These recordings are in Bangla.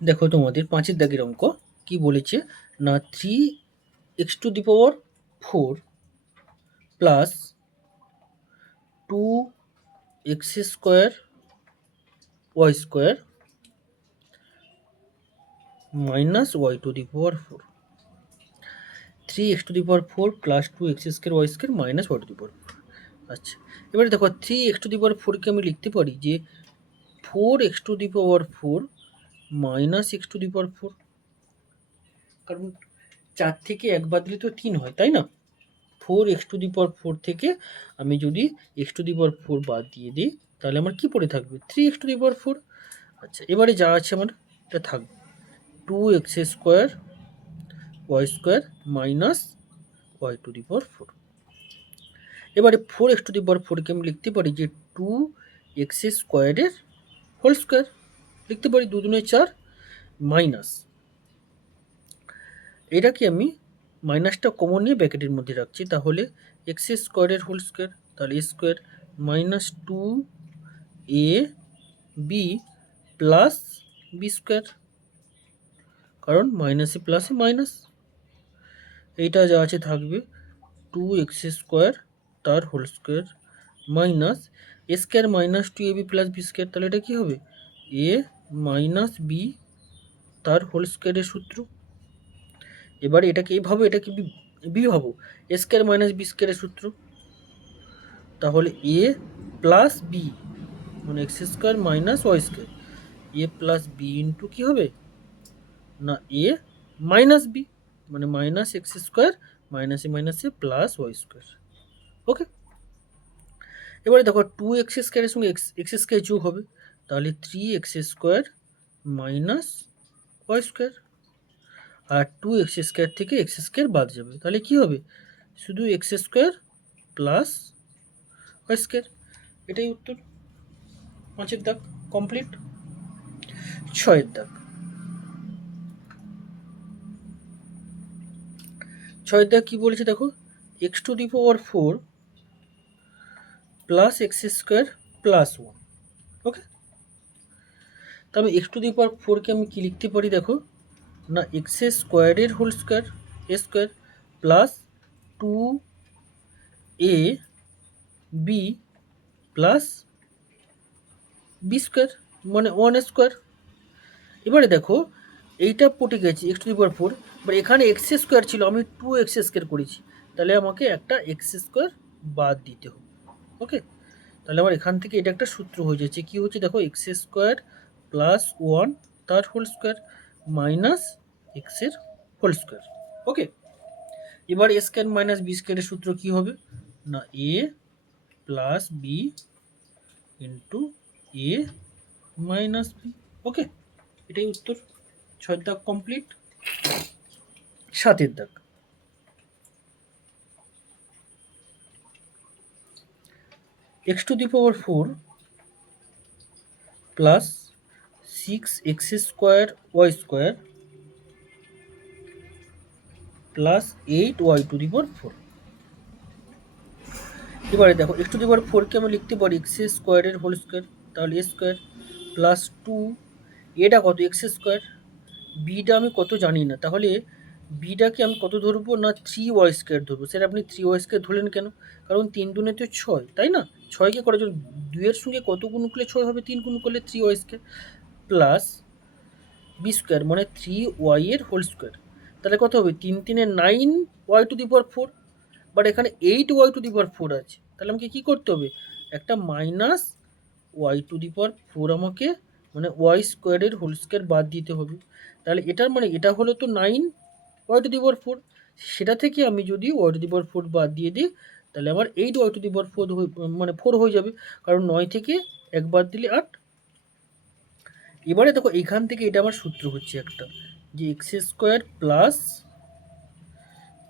দেখো তোমাদের 5 দাগের অঙ্ক কি বলেছে না 3x⁴ plus 2x² y² minus y⁴ 3x⁴ plus 2x² y² minus y⁴। আচ্ছা, এবারে দেখো 3x⁴ কে আমি লিখতে পারি যে 4x⁴ মাইনাস x⁴, কারণ 4 থেকে 1 বাদ দিলে তো 3 হয়, তাই না? 4x⁴ থেকে আমি যদি x⁴ বাদ দিয়ে দিই তাহলে আমার কি পড়ে থাকবে 3x⁴। আচ্ছা, এবারে যা আছে আমার এটা থাকবে 2x² y² মাইনাস y⁴। এবারে 4x⁴ কে আমি লিখতে পারি যে 2x² এর হোল স্কোয়ার লিখতে পারি, 2 দুগুণে 4 মাইনাস এটাকে আমি মাইনাসটা কমন নিয়ে ব্র্যাকেটের মধ্যে রাখছি, তাহলে x² এর হোল স্কোয়ার, তাহলে a square minus 2ab plus B square, কারণ মাইনাসে প্লাসে মাইনাস। এইটা যা আছে থাকবে 2x² তার whole square minus a square minus 2ab plus B square, তাহলে এটা কী হবে a মাইনাস বি তার হোল স্কোয়ারের সূত্র। এবার এটাকে এইভাবে, এটাকে বি ভাবো, এ স্কোয়ার মাইনাস বি স্কোয়ারের সূত্র, তাহলে এ প্লাস বি মানে x² মাইনাস y², এ প্লাস বি ইন্টু কী হবে না এ মাইনাস বি মানে মাইনাস x² মাইনাসে মাইনাসে প্লাস y²। ওকে, এবারে দেখো 2x² এর সঙ্গে x² যোগ হবে, তাহলে 3x² মাইনাস y², আর 2x² থেকে x² বাদ যাবে, তাহলে কি হবে শুধু x² প্লাস y²। এটাই উত্তর। 5 দাগ কমপ্লিট। 6 দাগ, 6 দাগ কি বলেছে দেখো, x⁴ প্লাস x² প্লাস 1। ওকে, তবে x⁴ কে আমি কি লিখতে পারি দেখো না x² এর whole square a square plus 2ab plus B square মানে 1² এবারে দেখো এইটা পটে গেছে x⁴, এবার এখানে x² ছিল, আমি 2x² করেছি, তাহলে আমাকে একটা x² বাদ দিতে হবে। ওকে, তাহলে আমার এখান থেকে এটা একটা সূত্র হয়ে যাচ্ছে, কি হচ্ছে দেখো x² প্লাস 1 তার হোল স্কোয়ার মাইনাস এক্সের হোল স্কোয়ার। ওকে, এবার a স্কোয়ার মাইনাস বি স্কোয়ারের সূত্র কি হবে না a plus B into a minus B. Okay, এটাই উত্তর। 6 দাগ কমপ্লিট। 7 দাগ, x⁴ plus 6x² y² plus 8y⁴। এবারে দেখো x⁴ কে আমি লিখতে পারি x² এর হোল স্কোয়ার, তাহলে a স্কোয়ার প্লাস 2, এটা কত x², বিটা আমি কত জানি না, তাহলে বিটাকে আমি কত ধরবো না 3y² ধরবো। স্যার আপনি 3y² ধরলেন কেন, কারণ 3 দুনে তো 6, তাই না? 6কে করার জন্য 2 এর সঙ্গে কত গুণ করলে 6 হবে, 3 গুণ করলে 3y² প্লাস বি স্কোয়ার মানে 3y এর হোল স্কোয়ার, তাহলে কত হবে 3 3 9y⁴, বাট এখানে 8y⁴ আছে, তাহলে আমাকে কী করতে হবে একটা মাইনাস y⁴ আমাকে মানে y² এর হোল স্কোয়ার বাদ দিতে হবে। তাহলে এটার মানে এটা হলো তো 9y⁴, সেটা থেকে আমি যদি y⁴ বাদ দিয়ে দিই তাহলে আমার 8y⁴ মানে 4 হয়ে যাবে, কারণ 9 থেকে 1 বাদ দিলে 8। এবারে দেখো এইখান থেকে এটা আমার সূত্র হচ্ছে একটা যে x² প্লাস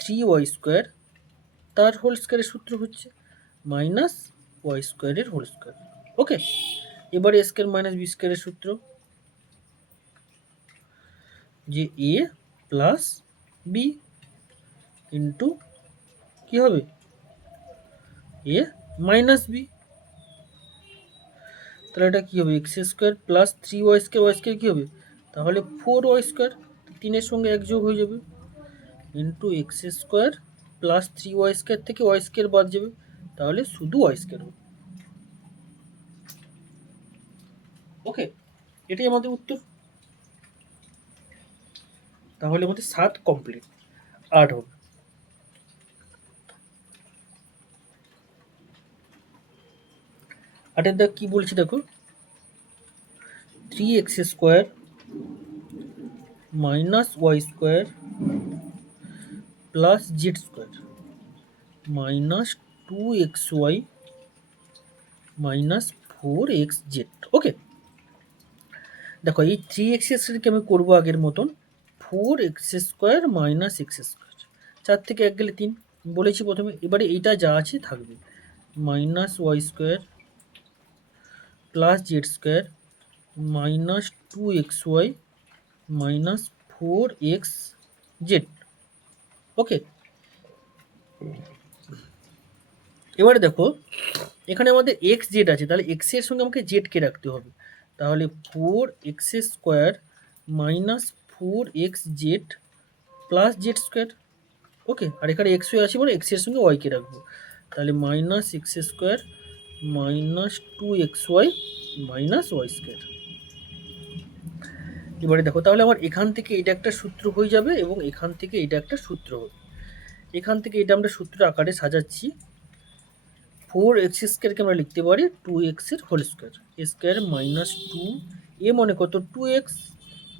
3y² তার হোল স্কোয়ারের সূত্র হচ্ছে মাইনাস y² এর হোল স্কোয়ার। ওকে, এবারে a স্কোয়ার মাইনাস বি স্কোয়ারের সূত্র যে a প্লাস বি ইন্টু কী হবে a মাইনাস বি, তাহলে এটা কী হবে x² প্লাস 3y² কী হবে তাহলে 4y² 3-এর সঙ্গে 1 যোগ হয়ে যাবে ইন্টু x² প্লাস 3y² থেকে y² বাদ যাবে, তাহলে শুধু y² হবে। ওকে, এটাই আমাদের উত্তর। তাহলে আমাদের 7 কমপ্লিট। 8 হবে। 8-এর দাগ কি বলছি দেখো, 3x² minus y² plus z² minus 2xy minus 4xz। ওকে, দেখো এই 3x² আমি করবো আগের মতন, 4x² মাইনাস x², 4 থেকে 1 গেলে 3 বলেছি প্রথমে। এবারে এইটা যা আছে থাকবে, minus y² plus z² minus 2xy minus 4xz। ওকে, এবারে দেখো এখানে আমাদের xz আছে, তাহলে x এর সঙ্গে আমাকে z কে রাখতে হবে, তাহলে 4x² minus 4xz plus z²। ওকে, আর এখানে x আছে মানে x এর সঙ্গে y কে রাখবো, তাহলে minus x² minus 2xy minus y²। এবারে দেখো তাহলে আমার এখান থেকে এটা একটা সূত্র হয়ে যাবে এবং এখান থেকে এটা একটা সূত্র হবে। এখান থেকে এটা আমরা সূত্র আকারে সাজাচ্ছি, 4x² কে আমরা লিখতে পারি 2x এর whole square, a square minus 2, এ মানে কত 2x,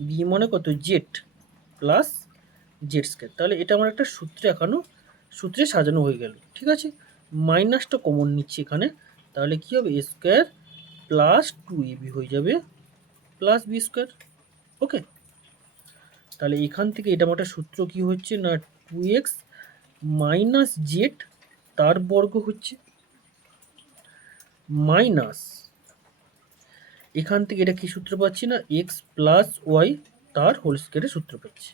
বি মানে কত z প্লাস z²। তাহলে এটা আমার একটা সূত্রে এখানো সূত্রে সাজানো হয়ে গেল। ঠিক আছে, মাইনাসটা কমন নিচ্ছি এখানে, তাহলে কি হবে a স্কোয়ার প্লাস 2ab হয়ে যাবে প্লাস b²। ওকে, তাহলে এখান থেকে এটা আমার একটা সূত্র কি হচ্ছে না 2x মাইনাস z তার বর্গ হচ্ছে মাইনাস, এখান থেকে এটা কি সূত্র পাচ্ছি না x প্লাস ওয়াই তার হোল স্কোয়ারের সূত্র পাচ্ছি।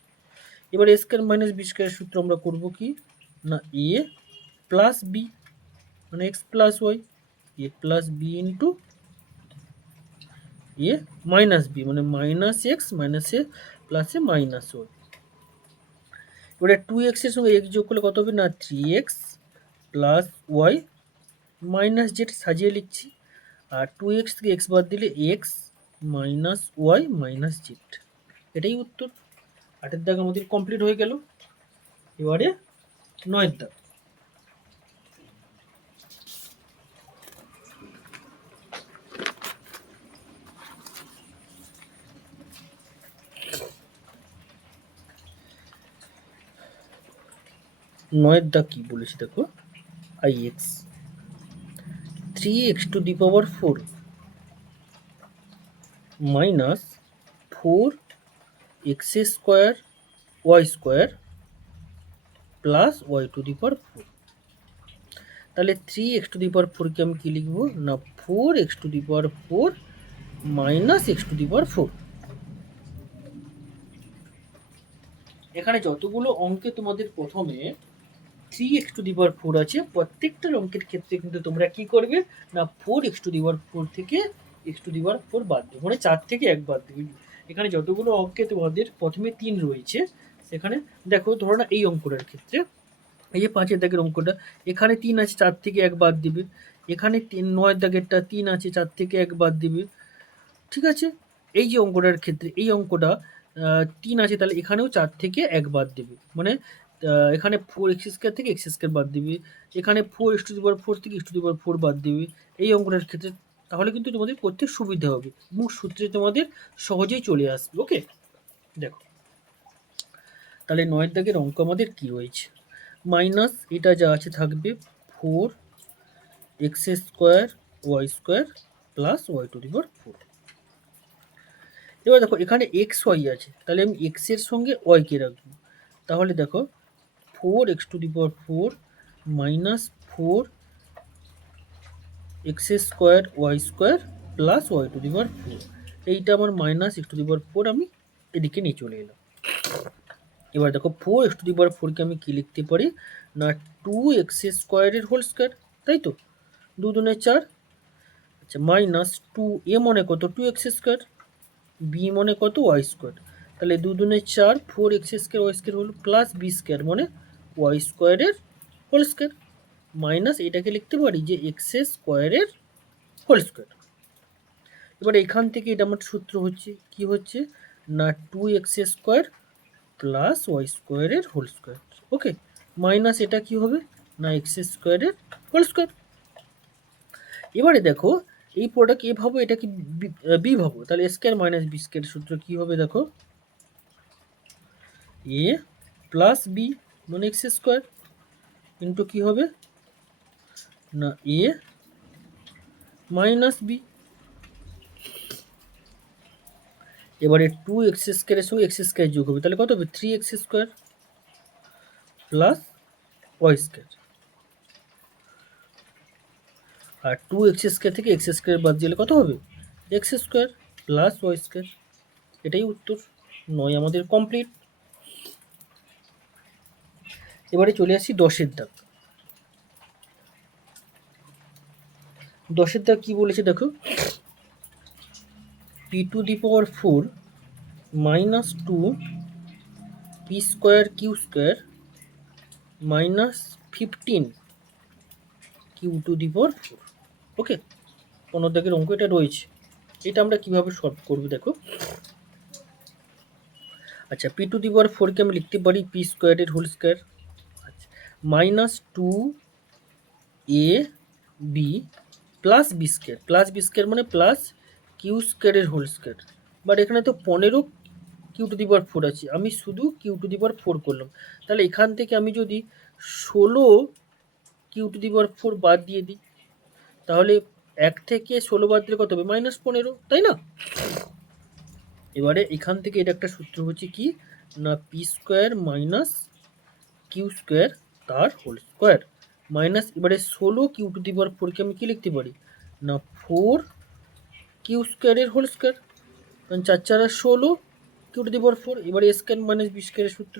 এবার a স্কোয়ার মাইনাস বি স্কোয়ারের সূত্র আমরা করব কি না a প্লাস বি মানে x plus Y, a plus B into A minus B মানে minus X minus A plus A minus Y. এবারে 2x এর সঙ্গে x যোগ করলে কত হবে না 3x plus Y minus Z সাজিয়ে লিখছি, আর 2x থেকে x বাদ দিলে x minus Y minus Z. এটাই উত্তর। 8-এর দাগ আমাদের কমপ্লিট হয়ে গেল। এবারে 9-এর দাগ। নয়ের দাগ কি বলেছি দেখো, ix 3x⁴ minus 4x² y² plus y⁴। তাহলে 3x⁴ কে আমি কি লিখবো না 4x⁴ মাইনাস x⁴। এখানে যতগুলো অঙ্কে তোমাদের প্রথমে 3x⁴ আছে, প্রত্যেকটার অঙ্কের ক্ষেত্রে কিন্তু তোমরা কি করবে না 4x⁴ থেকে x⁴ বাদ দেবে, মানে 4 থেকে 1 বাদ দেবে। এখানে যতগুলো অঙ্কে তোমাদের প্রথমে 3 রয়েছে, সেখানে দেখো ধরো না এই অঙ্কটার ক্ষেত্রে এই যে 5-এর দাগের অঙ্কটা, এখানে 3 আছে 4 থেকে 1 বাদ দিবে, এখানে 9-এর দাগেরটা 3 আছে 4 থেকে 1 বাদ দিবে। ঠিক আছে, এই যে অঙ্কটার ক্ষেত্রে এই অঙ্কটা 3 আছে, তাহলে এখানেও 4 থেকে 1 বাদ দেবে, মানে এখানে 4x² থেকে x² বাদ দিবে, এখানে 4x⁴ থেকে x⁴ বাদ দিবে এই অঙ্কটার ক্ষেত্রে। তাহলে কিন্তু তোমাদের করতে সুবিধা হবে এবং সূত্রে তোমাদের সহজেই চলে আসবে। ওকে, দেখো তাহলে 9-এর দাগের অঙ্ক আমাদের কি রয়েছে, মাইনাস এটা যা আছে থাকবে 4x² y² প্লাস y⁴। এবার দেখো এখানে এক্স ওয়াই আছে, তাহলে আমি এক্স এর সঙ্গে ওয়াই কে রাখবো, তাহলে দেখো 4x⁴ minus 4x² y² plus y⁴। এইটা আমার মাইনাস x⁴ আমি এদিকে নিয়ে চলে এলাম। এবার দেখো 4x⁴ কে আমি কি লিখতে পারি না 2x² এর হোল স্কোয়ার, তাই তো 2 × 4। আচ্ছা, মাইনাস 2 এ মানে কত 2x², বি মানে কত ওয়াই স্কোয়ার, তাহলে 2 দুনে 4 4 এক্স স্কোয়ার ওয়াই স্কোয়ার হলো প্লাস বি স্কোয়ার মানে ওয়াই স্কোয়ারের হোল স্কোয়ার মাইনাস এটাকে লিখতে পারি যে এক্স স্কোয়ারের হোল স্কোয়ার। এবার এখান থেকে এটা আমার সূত্র হচ্ছে কি হচ্ছে না 2x স্কোয়ার প্লাস ওয়াই স্কোয়ারের হোল স্কোয়ার। ওকে, মাইনাস এটা কি হবে না এক্স স্কোয়ারের হোল স্কোয়ার। এবারে দেখো এই প্রোডাক্ট এ ভাবো এটা কি বি ভাবো, তাহলে এ স্কোয়ার মাইনাস বি স্কোয়ারের সূত্র কি হবে দেখো, এ প্লাস বি মানে এক্স স্কোয়ার ইন্টু কি হবে না এ মাইনাস বি। এবারে 2x স্কোয়ারের সঙ্গে এক্স স্কোয়ার যোগ হবে, তাহলে কত হবে 3x square plus Y square. আর 2x স্কোয়ার থেকে এক্স স্কোয়ার বাদ দিলে কত হবে X square plus Y square. এটাই উত্তর 9 আমাদের কমপ্লিট। এবারে চলে আসি 10-এর দাগ। 10-এর দাগ কি বলেছে দেখো, p⁴ minus 2 P square Q square minus 15 q⁴। Okay, 15 দাগের অঙ্ক এটা রয়েছে, এটা আমরা কিভাবে সলভ করব দেখো। আচ্ছা, p⁴ কে আমি লিখতে পারি পি স্কোয়ারের হোল স্কোয়ার, আচ্ছা minus 2 A B plus B square, plus B square মানে প্লাস কিউ স্কোয়ারের হোল স্কোয়ার। বাট এখানে তো 15 q⁴ আছে, আমি শুধু q⁴ করলাম, তাহলে এখান থেকে আমি যদি 16 q⁴ বাদ দিয়ে দিই তাহলে 1 থেকে 16 বাদ দিলে কত হবে -15, তাই না? এবারে এখান থেকে এটা একটা সূত্র হচ্ছে কি না P square minus Q square তার হোল স্কোয়ার মাইনাস এবারে 16 q⁴ কে আমি কি লিখতে পারি না 4 কিউ স্কোয়ারের হোল স্কোয়ার, কারণ 4 4 16 q⁴। এবারে a স্কোয়ার মাইনাস বি স্কোয়ারের সূত্র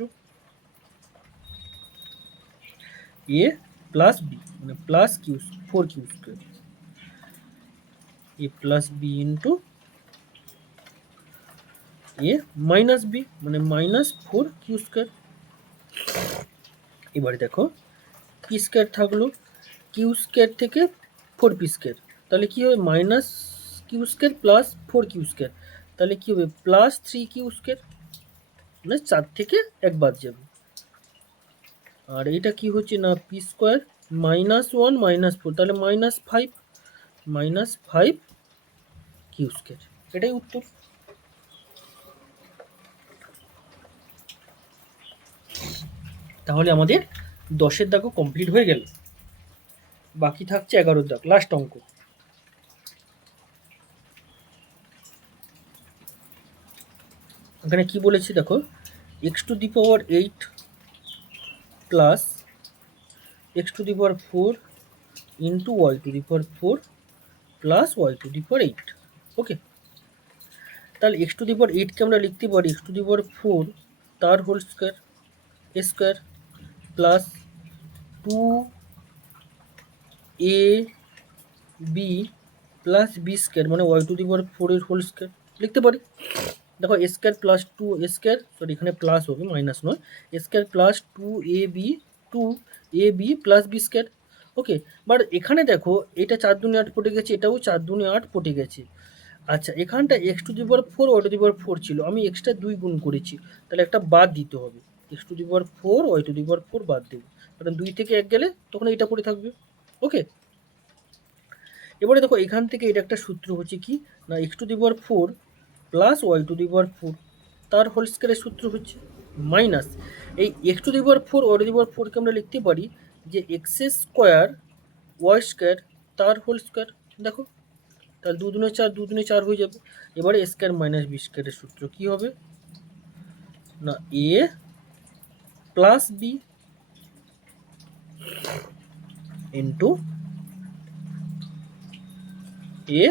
এ প্লাস বি মানে plus Q 4 Q square A plus B into A minus B মানে মাইনাস 4 কিউ স্কোয়ার। এবারে দেখো পি স্কোয়ার থাকলো, কিউ স্কোয়ার থেকে 4 পি স্কোয়ার, তাহলে কি হবে minus Q square plus 4 Q square, তাহলে কি হবে প্লাস 3 কিউ স্কোয়ার, মানে 4 থেকে 1 বাদ যাবে। আর এটা কি হচ্ছে না পি স্কোয়ার মাইনাস 1 মাইনাস 4, তাহলে -5 কিউ স্কোয়ার। এটাই উত্তর। তাহলে আমাদের 10-এর দাগও কমপ্লিট হয়ে গেল, বাকি থাকছে 11-এর দাগ, লাস্ট অঙ্ক। এখানে কি বলেছি দেখো, x⁴ plus x⁴ into y⁴ plus y⁴। ওকে, তাহলে x⁴ কে আমরা লিখতে পারি x⁴ তার whole square A square plus 2 A B plus B square মানে y⁴ এর হোল স্কোয়ার লিখতে পারি। দেখো A square plus 2 A square, sorry এখানে প্লাস হবে মাইনাস নয়, A square plus 2 A B plus B square. Okay, but এখানে দেখো এটা 4 দুনে 8 পড়ে গেছে, এটাও 4 দুনে 8 পড়ে গেছে। আচ্ছা, এখানটা x⁴ y⁴ ছিল, আমি এক্সট্রা 2 গুণ করেছি, তাহলে একটা বাদ দিতে হবে, x⁴ y⁴ বাদ দেবো, কারণ 2 থেকে 1 গেলে তখন এটা পড়ে থাকবে। ওকে, এবারে দেখো এখান থেকে এটা একটা সূত্র হচ্ছে কি না x⁴ প্লাস y⁴ তার হোল স্কোয়ারের সূত্র হচ্ছে মাইনাস এই x⁴ y⁴ কে আমরা লিখতে পারি যে এক্স স্কোয়ার ওয়াই স্কোয়ার তার হোল স্কোয়ার। দেখো তাহলে 2 দুনে 4 2 দুনে 4 হয়ে যাবে। এবারে এ স্কোয়ার মাইনাস বি স্কোয়ারের সূত্র কি হবে না এ plus B into A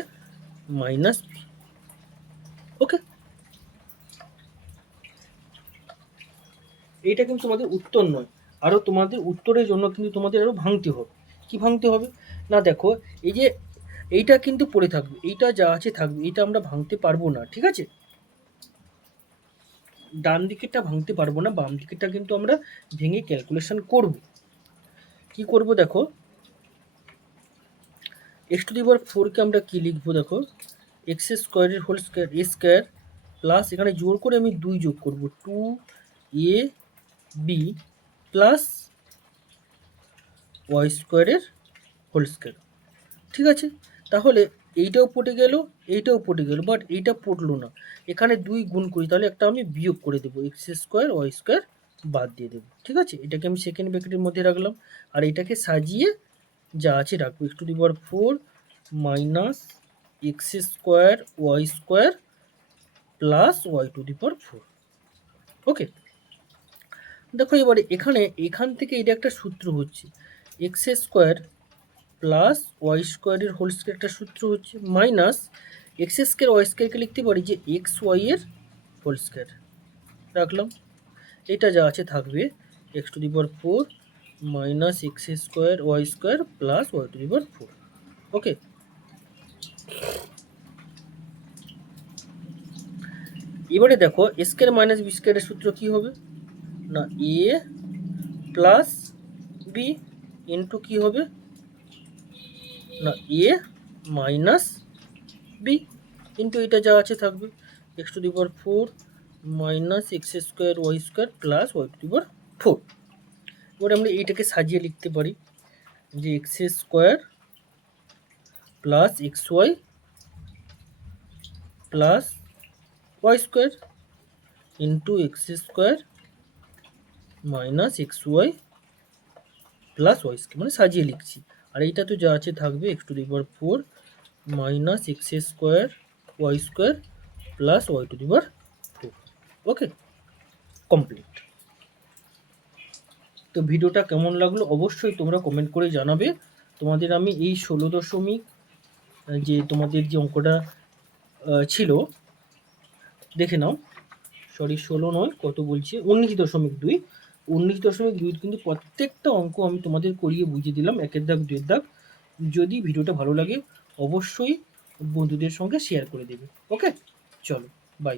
minus B. ওকে, এইটা কিন্তু তোমাদের উত্তর নয়, আরও তোমাদের উত্তরের জন্য কিন্তু তোমাদের আরও ভাঙতে হবে। কি ভাঙতে হবে না দেখো এই যে এইটা কিন্তু পড়ে থাকবে, এইটা যা আছে থাকবে, এইটা আমরা ভাঙতে পারবো না, ঠিক আছে? ডান দিকেরটা ভাঙতে পারবো না, বাম দিকেরটা কিন্তু আমরা ভেঙে ক্যালকুলেশন করব। কি করব দেখো, এক্স টু দি পাওয়ার 4কে আমরা কি লিখবো দেখো, এক্স স্কোয়ারের whole square A square plus এখানে জোর করে আমি 2 যোগ করব, 2 বি প্লাস ওয়াই স্কোয়ারের হোল স্কোয়ার। ঠিক আছে, তাহলে এইটাও পড়ে গেল, এইটাও পড়ে গেল, বাট এইটা পড়লো না। এখানে 2 গুণ করি, তাহলে একটা আমি বিয়োগ করে দেবো, এক্স স্কোয়ার ওয়াই স্কোয়ার বাদ দিয়ে দেবো। ঠিক আছে, এটাকে আমি সেকেন্ড ব্র্যাকেটের মধ্যে রাখলাম, আর এটাকে সাজিয়ে যা আছে রাখবো, X to the power 4 minus X square Y square plus Y to the power 4। Okay, দেখো এবারে এখান থেকে এটা একটা সূত্র হচ্ছে, এক্স স্কোয়ার প্লাস ওয়াই স্কোয়ারের হোল স্কোয়ার একটা সূত্র হচ্ছে, মাইনাস এক্স স্কোয়ার ওয়াই স্কোয়ারকে লিখতে পারি যে এক্স ওয়াই এর হোল স্কোয়ার রাখলাম। এটা যা আছে থাকবে X to the power 4 minus X square Y square plus Y to the power 4। Okay, এবারে দেখো এ স্কোয়ার মাইনাস বি স্কোয়ারের সূত্র কী হবে না, এ প্লাস বি ইন্টু কী হবে না, এ মাইনাস বি ইন্টু এটা যা আছে থাকবে X to the power 4 minus X square Y square plus Y to the power 4। এবার আমরা এইটাকে সাজিয়ে লিখতে পারি যে X square plus X Y plus Y square into X square minus X Y plus Y square, মানে সাজিয়ে লিখছি। আর এইটা তো যা আছে থাকবে X to the power 4 minus X square Y square plus Y to the power 4। Okay, complete. তো ভিডিওটা কেমন লাগলো অবশ্যই তোমরা কমেন্ট করে জানাবে। তোমাদের আমি এই 16 যে তোমাদের যে অঙ্কটা ছিল দেখে নাও, সরি 16 নয়, কত বলছে 19.2, 19.2 কিন্তু প্রত্যেকটা অঙ্ক আমি তোমাদের করিয়ে বুঝিয়ে দিলাম, একের দাগ দুয়ের দাগ। যদি ভিডিওটা ভালো লাগে অবশ্যই বন্ধুদের সঙ্গে শেয়ার করে দেবে। ওকে, চলো বাই।